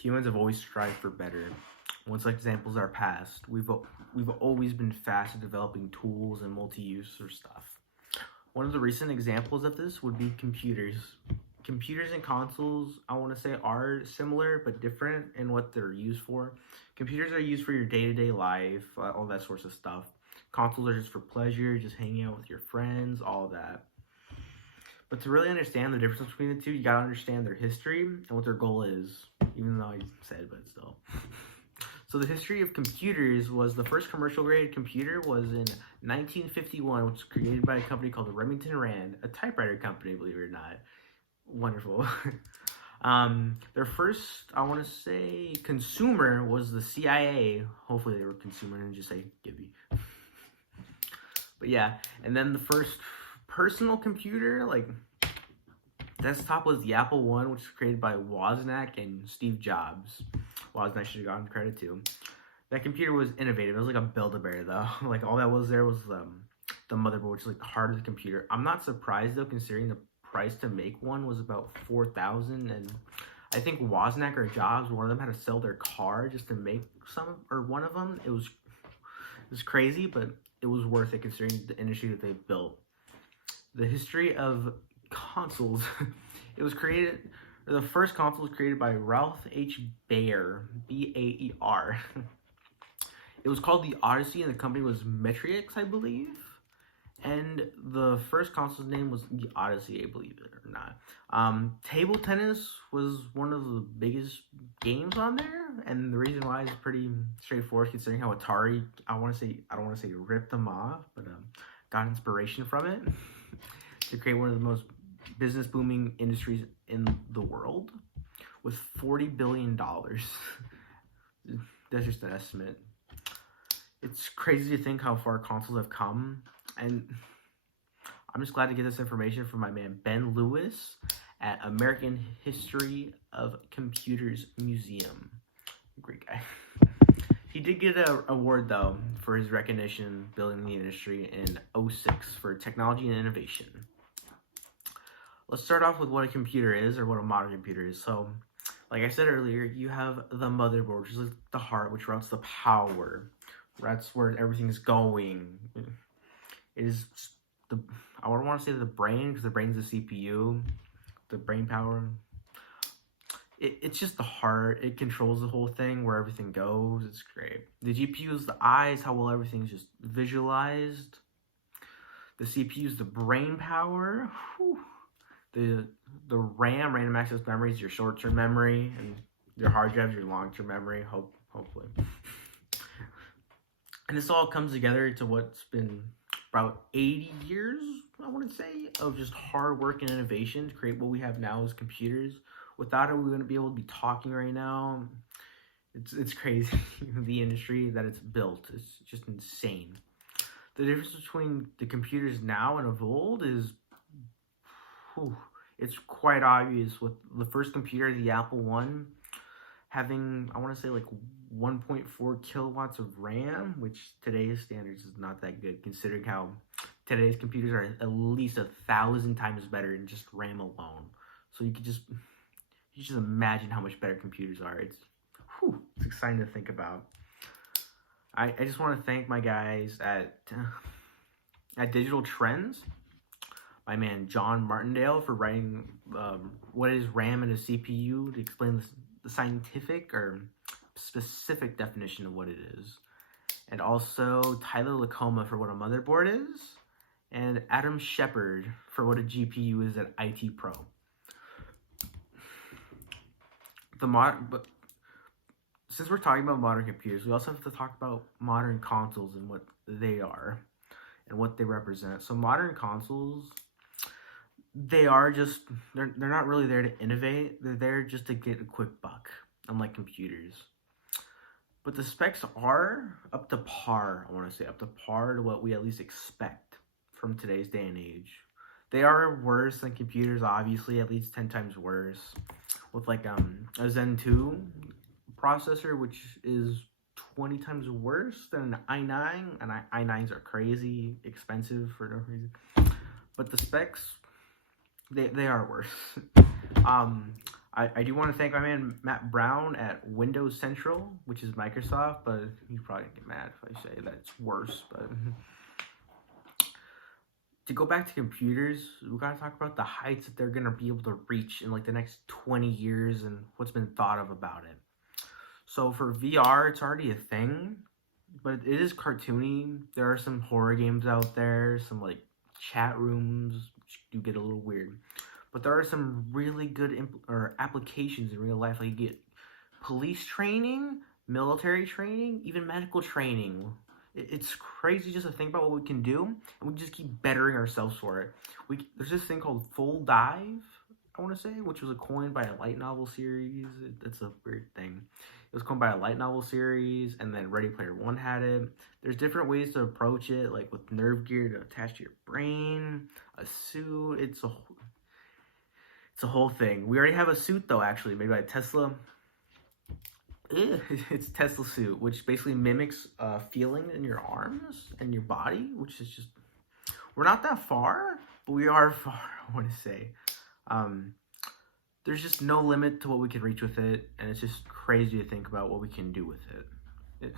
humans have always strived for better. One such example is our past. We've always been fast at developing tools and multi-use or stuff. One of the recent examples of this would be computers. Computers and consoles, I want to say, are similar but different in what they're used for. Computers are used for your day-to-day life, all that sorts of stuff. Consoles are just for pleasure, just hanging out with your friends, all that. But to really understand the difference between the two, you gotta understand their history and what their goal is, even though I said, but still. So the history of computers was the first commercial grade computer was in 1951, which was created by a company called Remington Rand, a typewriter company, believe it or not. Wonderful. Their first, I want to say, consumer was the CIA. Hopefully they were consumer and just say Gibby. But yeah, and then the first personal computer, like desktop, was the Apple One, which was created by Wozniak and Steve Jobs. Wozniak should have gotten credit too. That computer was innovative. It was like a Build-A-Bear though. Like all that was there was the motherboard, which is like the heart of the computer. I'm not surprised though, considering the price to make one was about $4,000, and I think Wozniak or Jobs, one of them, had to sell their car just to make some, or one of them. It was crazy, but it was worth it considering the industry that they built. The history of consoles. It was created, the first console was created by Ralph H. Baer, B-A-E-R. It was called the Odyssey, and the company was Metrix, I believe. And the first console's name was the Odyssey, I believe it or not. Table tennis was one of the biggest games on there, and the reason why is pretty straightforward considering how Atari, I don't want to say ripped them off, but got inspiration from it to create one of the most business booming industries in the world with $40 billion. That's just an estimate. It's crazy to think how far consoles have come, and I'm just glad to get this information from my man Ben Lewis at American History of Computers Museum. Great guy. He did get an award though for his recognition building the industry in 2006 for technology and innovation. Let's start off with what a computer is, or what a modern computer is. So, like I said earlier, you have the motherboard, which is like the heart, which routes the power. That's where everything is going. It is the, I don't want to say the brain, because the brain's the CPU, the brain power. It's just the heart. It controls the whole thing, where everything goes. It's great. The GPU is the eyes, how well everything's just visualized. The CPU is the brain power. Whew. The RAM, random access memory, is your short-term memory, and your hard drive is your long-term memory, hopefully. And this all comes together to what's been about 80 years, I want to say, of just hard work and innovation to create what we have now as computers. Without it, we wouldn't be able to be talking right now. It's crazy, the industry that it's built. It's just insane. The difference between the computers now and of old is, it's quite obvious. With the first computer, the Apple One, having, I want to say, like 1.4 kilowatts of RAM, which today's standards is not that good, considering how today's computers are at least 1,000 times better in just RAM alone. So you just imagine how much better computers are. It's exciting to think about. I just want to thank my guys at Digital Trends, my man John Martindale, for writing what is RAM and a CPU to explain the scientific or specific definition of what it is. And also Tyler Lacoma for what a motherboard is, and Adam Shepard for what a GPU is at IT Pro. But since we're talking about modern computers, we also have to talk about modern consoles and what they are and what they represent. So modern consoles, they're not really there to innovate. They're there just to get a quick buck, unlike computers. But the specs are up to par, I want to say, up to par to what we at least expect from today's day and age. They are worse than computers, obviously, at least 10 times worse. With like a Zen 2 processor, which is 20 times worse than an i9, and i9s are crazy expensive for no reason. But the specs, they are worse. I do want to thank my man Matt Brown at Windows Central, which is Microsoft, but you probably get mad if I say that it's worse. But to go back to computers, we gotta talk about the heights that they're gonna be able to reach in like the next 20 years and what's been thought of about it. So for VR, it's already a thing, but it is cartoony. There are some horror games out there, some like chat rooms, which do get a little weird. But there are some really good applications in real life. Like you get police training, military training, even medical training. It's crazy just to think about what we can do, and we just keep bettering ourselves for it. There's this thing called full dive, I want to say, which was coined by a light novel series. That's a weird thing. It was coined by a light novel series, and then Ready Player One had it. There's different ways to approach it, like with nerve gear to attach to your brain, a suit. It's a whole thing. We already have a suit though, actually, made by Tesla. It's Tesla suit, which basically mimics feeling in your arms and your body, which is just, we're not that far, but we are far, I want to say. There's just no limit to what we can reach with it, and it's just crazy to think about what we can do with it.